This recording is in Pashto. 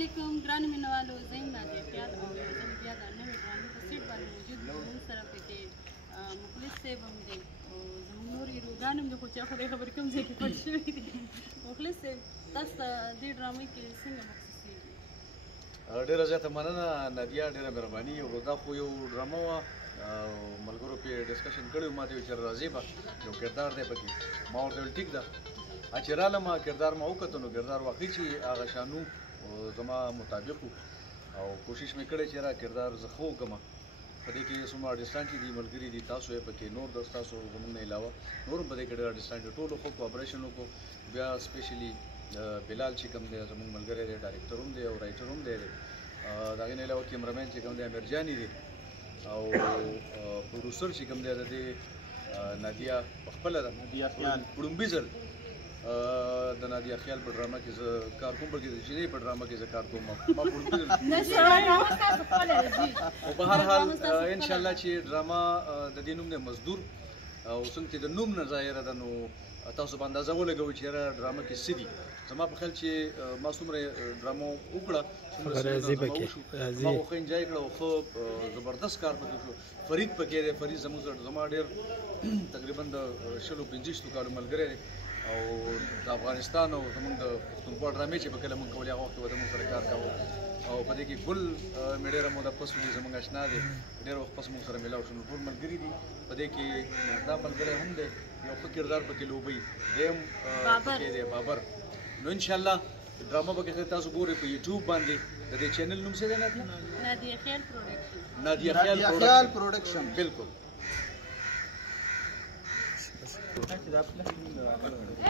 علیکم ګرانو مینوالو، زه یم نادیه خیال او یو ځل بیا د نوې ډرامې په سیټ باندې موجود یم. زموږ سره پکې مخلص صاحب هم دی او زموږ نور هیروګان هم دي، خو چې خدای خبر کوم ځای کې پټ شوي دي. مخلص صاحب، تاسو ته دې ډرامې کې څنګه مخصوصېږي؟ ډېره زیاته مننه نادیه، ډېره مهرباني. دا خو یو ډرامه وه، ملګرو پرې ډسکشن کړی و، ما ته ویل چې راځې به یو کردار دی پکې. ما ورته ویل ټیک ده. چې رالم کردار ما وکتو، نو کردار واقعي چې هغه شانو زما مطابق او کوشش مې کړی چې را کردار زه ښه وکړم. په دې کې څومره آرټسټان چې دي ملګري دي، تاسو یې پکې نور د ستاسو زموږ نه علاوه نور هم په دې کې ډېر آرټسټان دي. ټولو ښه کوآپریشن وکړو. بیا سپیشلي بلال چې کوم دی زموږ ملګری دی، ډایرکټر هم دی او رایټر هم دی. د هغې نه علاوه کیمرامین چې کوم دی امیر جاني دی، او پروډوسر چې کوم دی د دې نادیه پخپله ده، پړومبي ځل د نادیه خیال په ډرامه کې زه کار کوم، بلکې د چینی په ډرامه کې زه کار کوم. او په هر حال انشاءالله چې ډرامه د دې نوم دی مزدور، او څنګه چې د نوم نه ظاهره ده، نو تاسو به اندازه ولګوئ چې یاره ډرامه کې څه دي. زما په خیال چې ما څومره ډرامه وکړه، ما خو ښه انجوای کړه او ښه زبردست کار پکې شو. فرید پکې دی، فرید زما ډېر تقریبا د 20-25 کالو ملګری دی، او د افغانستان او زموږ د پښتونخوا ډرامې چې به کله موږ کولې هغه وخت به زموږ سره کار کاوه. او په دې کې ګل مې ډېره موده پس ولي، زموږ اشنا دی، ډېر وخت پس موږ سره میلاو شو. نو ټول ملګري دي په دې کې. دا ملګری هم دی، یو ښه کردار پکې لوبوي، دی هم پکې دی بابر. نو انشاءالله ډرامه به کې تاسو ګورئ په یوټیوب باندې. د دې چینل نوم څه دی نادیه؟ نادیه خیال پروډکشن. نادیه خیال پروډکشن، بالکل.